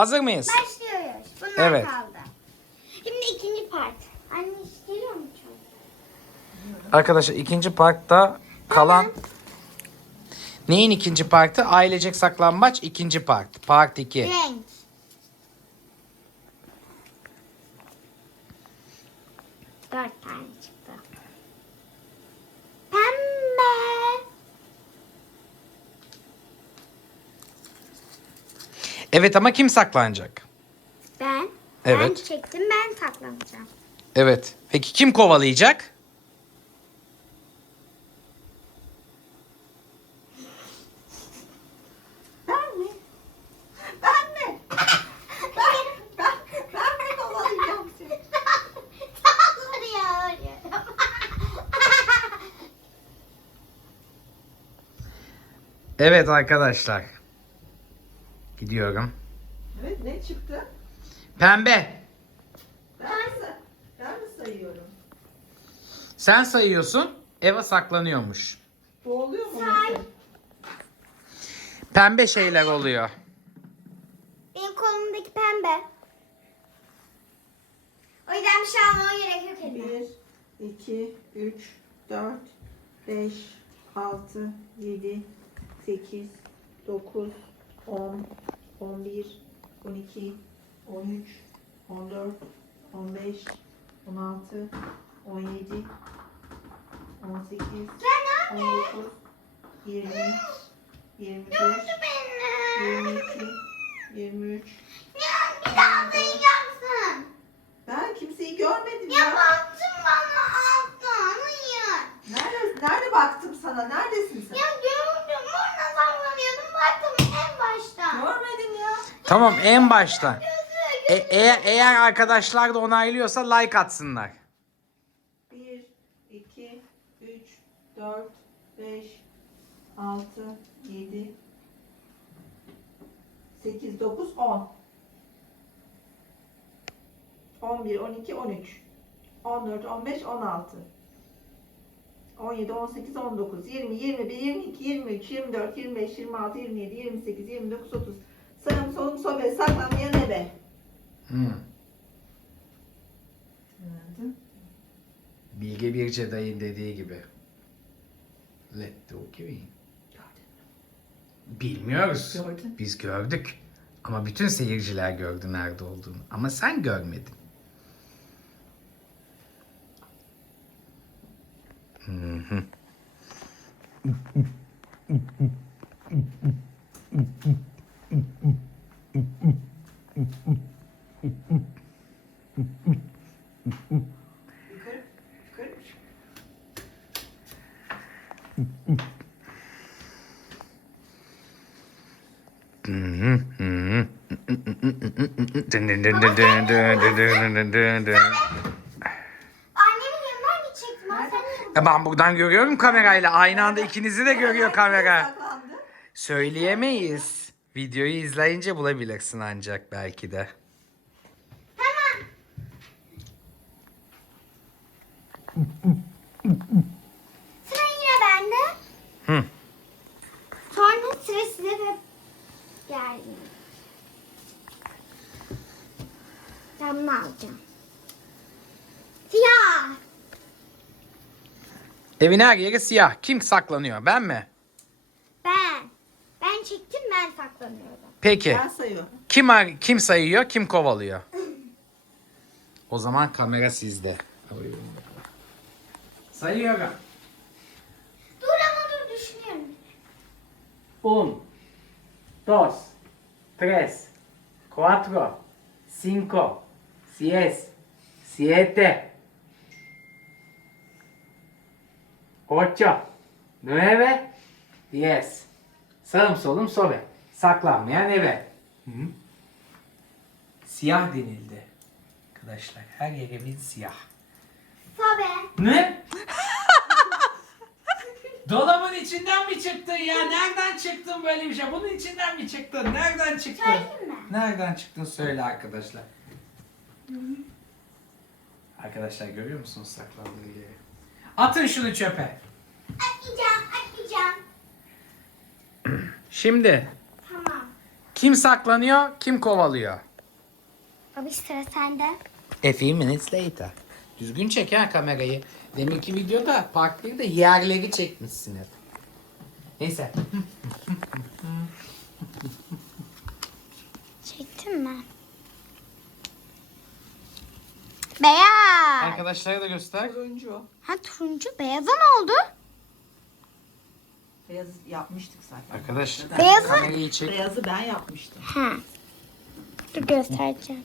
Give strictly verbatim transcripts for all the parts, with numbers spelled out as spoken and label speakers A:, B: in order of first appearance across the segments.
A: Hazır mıyız?
B: Başlıyoruz. Bunlar
A: Evet.
B: kaldı. Şimdi ikinci part. Anne hiç geliyor mu çok?
A: Arkadaşlar ikinci parkta kalan... Neyin ikinci parkı? Ailecek saklambaç ikinci part. Part iki.
B: Renk. Dört tane çıktı. Pembe.
A: Evet ama kim saklanacak?
B: Ben.
A: Evet.
B: Ben çektim, ben saklanacağım.
A: Evet. Peki kim kovalayacak?
C: Ben mi? Ben mi? Ben, ben, ben mi kovalayacağım seni?
B: Oraya, oraya.
A: Evet arkadaşlar. Gidiyorum.
C: Evet, ne çıktı?
A: Pembe.
C: Ben mi, say- ben mi sayıyorum?
A: Sen sayıyorsun. Eva saklanıyormuş.
C: Bu oluyor mu?
B: Say.
C: mesela?
A: Pembe şeyler oluyor.
B: Benim kolumdaki pembe. O yüzden bir şey almama gerek yok elime.
C: Bir, iki, üç, dört, beş, altı, yedi, sekiz, dokuz, on, on bir, on iki, on üç, on dört, on beş, on altı, on yedi, on sekiz,
B: Sen
C: on
B: anne.
C: dokuz, yirmi, yirmi bir,
B: Gördü beni.
C: yirmi iki, yirmi üç.
B: Ya bir daha sayacaksın.
C: Ben kimseyi görmedim
B: Ya
C: ya.
B: baktın bana alttan. Hayır.
C: Nerede, nerede baktım sana? Neredesin sen?
B: Ya gördüm. Orada saklanıyordum. Baktım en başta.
C: Görmedim ya.
A: Tamam en başta.
B: Gözü,
A: E- eğer, eğer arkadaşlar da onaylıyorsa like atsınlar.
C: bir, iki, üç, dört, beş, altı, yedi, sekiz, dokuz, on. on bir, on iki, on üç. on dört, on beş, on altı. on yedi, on sekiz, on dokuz, yirmi, yirmi bir, yirmi iki, yirmi üç, yirmi dört, yirmi beş, yirmi altı, yirmi yedi, yirmi sekiz, yirmi dokuz, otuz. Sağım solum sobe saklanmayan ebe.
A: Hmm.
C: Anladın?
A: Bilge Birce dayın dediği gibi. Let the okay. Bilmiyoruz.
C: Gördün.
A: Biz gördük. Ama bütün seyirciler gördü nerede olduğunu. Ama sen görmedin. Hı hı.
C: Yukarı, yukarı.
A: Hı hı hı. Dın dın dın dın dın dın dın dın dın dın.
B: Annemin yanından gidecektim. Ama sen niye
A: Ya ben buradan görüyorum kamerayla. Aynı anda ikinizi de görüyor kamera.
C: Saklandı.
A: Söyleyemeyiz. Videoyu izleyince bulabilirsin ancak belki de.
B: Tamam. Sıra yine bende.
A: Hı.
B: Sonra sıra size de geldi. Ben bunu alacağım. Siyah.
A: Evin her yeri siyah. Kim saklanıyor? Ben mi?
B: Ben. Ben çektim, ben saklanıyorum.
A: Peki.
C: Ben sayıyorum.
A: Kim ar- kim sayıyor? Kim kovalıyor? O zaman kamera sizde. Sayıyorum.
B: Dur ama dur düşünüyorum.
A: Un, dos, tres, cuatro, cinco, seis, siete, ocho, nueve, diez. Sağım solum sobe. Saklanmayan eve. Hı. Siyah denildi. Arkadaşlar her yerimiz siyah.
B: Sobe.
A: Ne? Dolabın içinden mi çıktın ya? Nereden çıktın böyle bir şey? Bunun içinden mi çıktın? Nereden çıktın?
B: Söyleyeyim mi?
A: Nereden çıktın söyle arkadaşlar. Arkadaşlar görüyor musunuz saklandığı yeri? Atın şunu çöpe.
B: Atlayacağım, atlayacağım.
A: Şimdi
B: Tamam.
A: Kim saklanıyor, kim kovalıyor?
B: Abi sıra sende.
A: A few minutes later. Düzgün çek ha kamerayı. Deminki videoda part birde yerleri çekmişsin hep. Neyse.
B: Çektin mi? Beyaz.
A: Arkadaşlara da göster.
C: Turuncu.
B: Ha turuncu beyaza ne oldu?
C: Beyaz yapmıştık zaten.
A: Arkadaşlar
B: Beyazı-
A: kamerayı çek.
C: Beyazı ben yapmıştım.
B: Ha. Dur göstereceğim.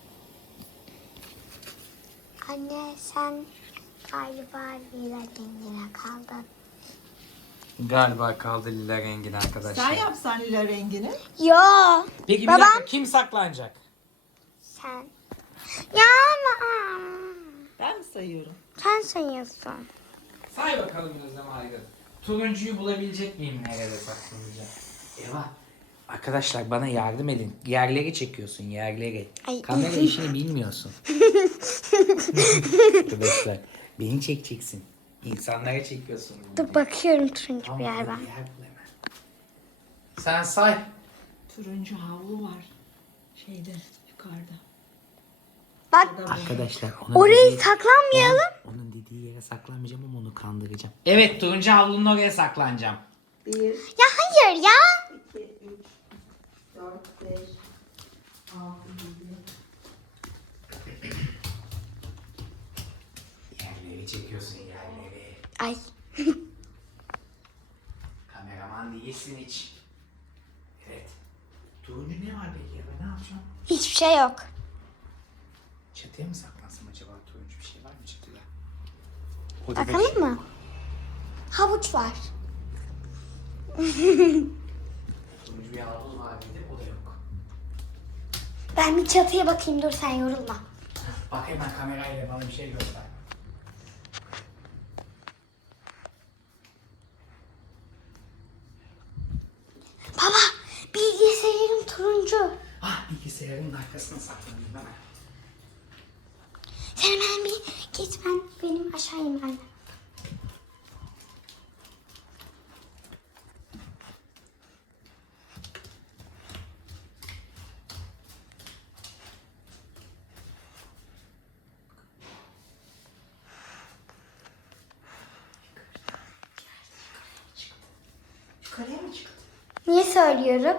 B: Anne sen galiba lila rengine kaldın.
A: Galiba kaldı lila rengin arkadaşlar.
C: Sen yapsan lila rengini.
B: Yo.
A: Peki bir
B: Babam-
A: dakika kim saklanacak?
B: Sen. Ya ama.
C: Ben mi sayıyorum?
B: Sen sayıyorsun.
A: Say bakalım Özlem Aygın. Turuncuyu bulabilecek miyim nerede saklanacak? Eva. Arkadaşlar bana yardım edin. Yerleri çekiyorsun yerleri.
B: Ay.
A: Kamera işini bilmiyorsun. Arkadaşlar beni çekeceksin. İnsanlara çekiyorsun.
B: Dur bakıyorum turuncu
A: Tamam,
B: bir yer
A: hadi
B: var.
A: yer bul hemen. Sen say.
C: Turuncu havlu var. Şeyde yukarıda.
B: Bak
A: Arkadaşlar onun
B: orayı
A: dediği,
B: saklanmayalım.
A: onun, onun dediği yere saklanmayacağım ama onu kandıracağım. Evet turuncu havlunun oraya saklanacağım.
C: Bir,
B: Ya hayır ya.
C: iki, üç, dört, beş, altı, yedi.
A: Yerleri çekiyorsun yerleri.
B: Ay.
A: Kameraman değilsin hiç. Evet. Turuncu ne var peki ya? Ben ne yapacağım?
B: Hiçbir şey yok.
A: Çatıya mı saklansam acaba turuncu bir şey var mı çatıda? Orada bir
B: Bakalım
A: şey-
B: mı? Havuç var.
A: Turuncu bir havlu var dedi o da yok.
B: Ben bir çatıya bakayım dur sen yorulma.
A: Bak hemen kamerayla bana bir şey göster.
B: Baba bilgisayarım turuncu.
A: Ah bilgisayarın arkasına saklanayım hemen.
B: Sen hemen bir git ben benim aşağı inmem lazım.
C: Yukarıya mı çıktı?
B: Niye söylüyorum?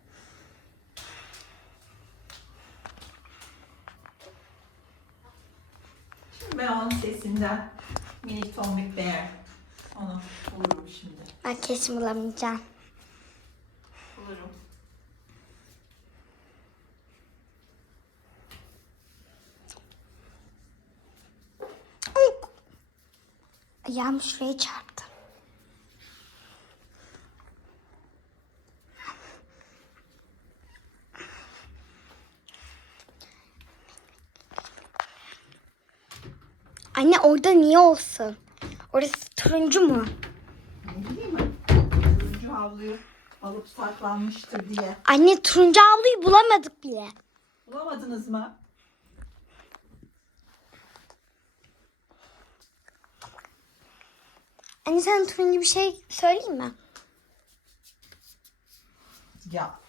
C: Şimdi ben onun sesinden minik tombik beğen. Onu bulurum şimdi.
B: Ben kesin bulamayacağım.
C: Bulurum.
B: Ayağım şuraya çarptı. Anne orada niye olsun? Orası turuncu mu?
C: Ne bileyim mi? Turuncu havluyu alıp saklanmıştır diye.
B: Anne turuncu havluyu bulamadık bile.
C: Bulamadınız mı?
B: Anne sen turuncu bir şey söyleyeyim mi?
C: Ya.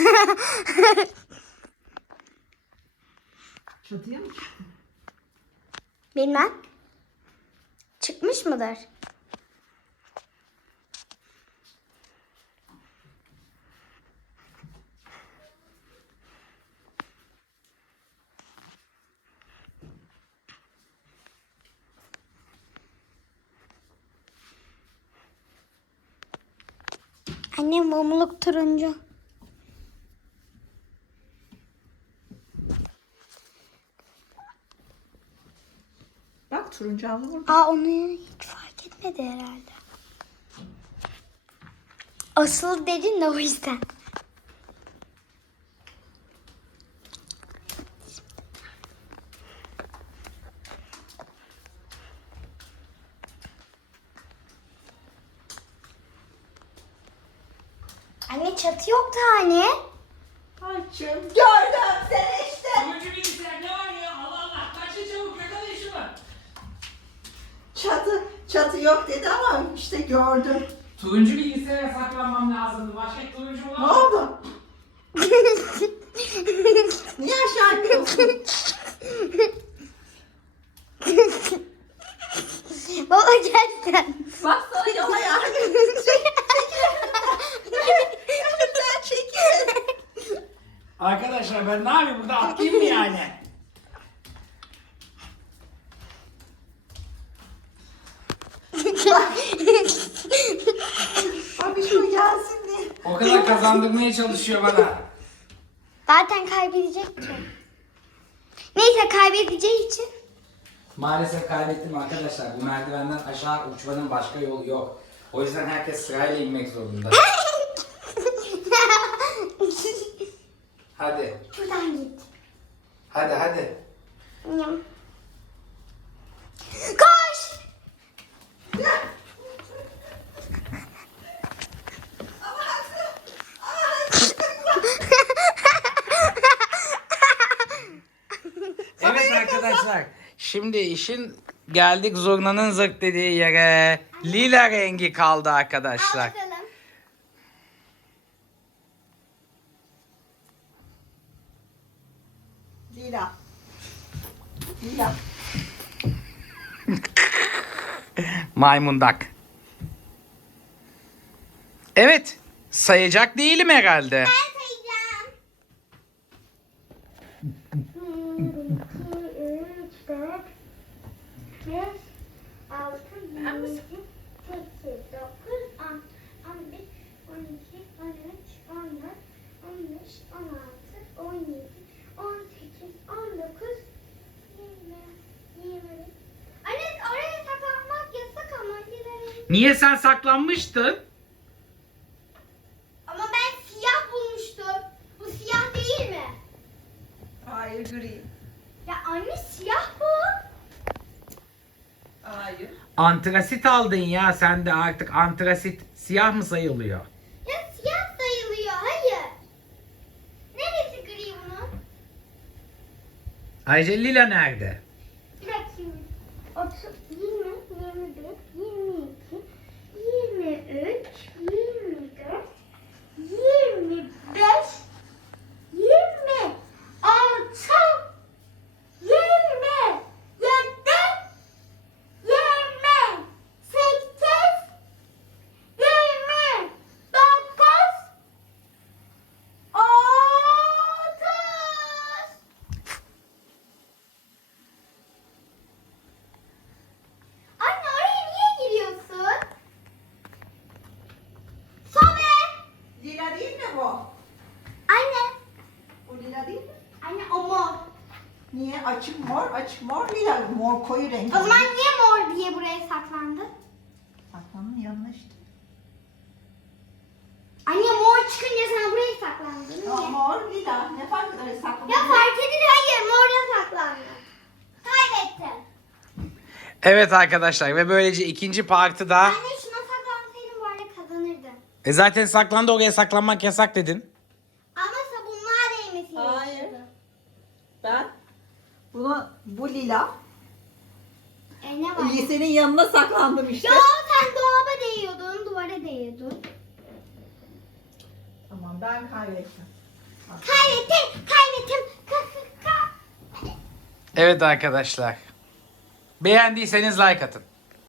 C: Çatıya mı çıktı?
B: Bilmem. Çıkmış mıdır? Annem mumluk turuncu.
C: Bak turuncu havlu burada.
B: Aa onu hiç fark etmedi herhalde. Asıl dedin de o yüzden. Anne çatı yok tane.
C: Açım. Gördüm seni işte.
A: Turuncu bilgisayar ne var ya? Allah Allah. Kaçın çabuk yakala işimi.
C: Çatı, çatı yok dedi ama işte gördüm.
A: Turuncu bilgisayara saklanmam lazımdı. Başka turuncu
C: Ne
A: bulamam.
C: oldu? Niye aşağı iniyorsun?
B: Baba gerçekten.
C: Bak sana yola yardım edecek. Önümden çekil.
A: Arkadaşlar ben ne yapayım burada atlayayım mı yani?
C: Abi şu gelsin diye.
A: O kadar kazandırmaya çalışıyor bana.
B: Zaten kaybedecek ki. Neyse kaybedeceği için.
A: Maalesef kaybettim arkadaşlar. Bu merdivenden aşağı uçmanın başka yolu yok. O yüzden herkes sırayla inmek zorunda. Hadi.
B: Şuradan git.
A: Hadi hadi.
B: Yum. Koş!
A: Evet arkadaşlar. Şimdi işin geldik zurnanın zırt dediği yere. Lila rengi kaldı
B: Al
A: arkadaşlar.
B: bakalım.
C: Lila. Lila.
A: Maymundak. Evet. Sayacak değilim herhalde.
B: Ben sayacağım. Bir, iki, üç, dört, beş, altı, yedi, sekiz, dokuz, on, on bir, on iki, on üç, on dört, on beş, on altı, on yedi, on sekiz, on dokuz, yirmi, yirmi bir. Anne oraya saklanmak yasak ama.
A: Niye sen saklanmıştın?
B: Ama ben siyah bulmuştum. Bu siyah değil mi?
C: Hayır gri.
B: Ya anne siyah bu.
C: Hayır.
A: Antrasit aldın ya. Sen de artık antrasit siyah mı sayılıyor?
B: Ya siyah sayılıyor. Hayır. Neresi gri bunun?
A: Ayrıca lila nerede?
B: Bir bakayım. otuz, yirmi, yirmi bir, yirmi iki, yirmi üç, yirmi dört, yirmi beş, yirmi altı, yirmi yedi, yirmi sekiz, yirmi dokuz, otuz. Anne oraya niye giriyorsun? Sobe!
C: Lila değil mi bu?
B: Anne.
C: Bu lila değil mi?
B: Anne o mor.
C: Niye? Açık mor, açık mor, lila. Mor koyu renk.
B: O zaman niye mor diye buraya saklandı?
C: Saklanın yanına işte.
B: Anne mor çıkınca sen buraya saklandın.
C: Ama
B: Niye?
C: mor, lila. Ne fark eder? Saklanın.
B: Ya fark edin hayır morda saklandı. Kaybettim.
A: Evet arkadaşlar ve böylece ikinci partıda
B: Anne şuna saklansaydım bu arada kazanırdın.
A: e zaten saklandı oraya saklanmak yasak dedin.
B: Ama sabunluğa değmesi
C: Hayır.
B: gerekiyordu.
C: Ben bunu, bu lila.
B: E ne var?
C: Lisenin yanına saklandım işte.
B: Yo sen dolaba değiyordun, duvara değiyordun.
C: Tamam ben kaybettim.
B: Kaybettim, kaybettim. Ka, ka, ka.
A: Evet arkadaşlar. Beğendiyseniz like atın.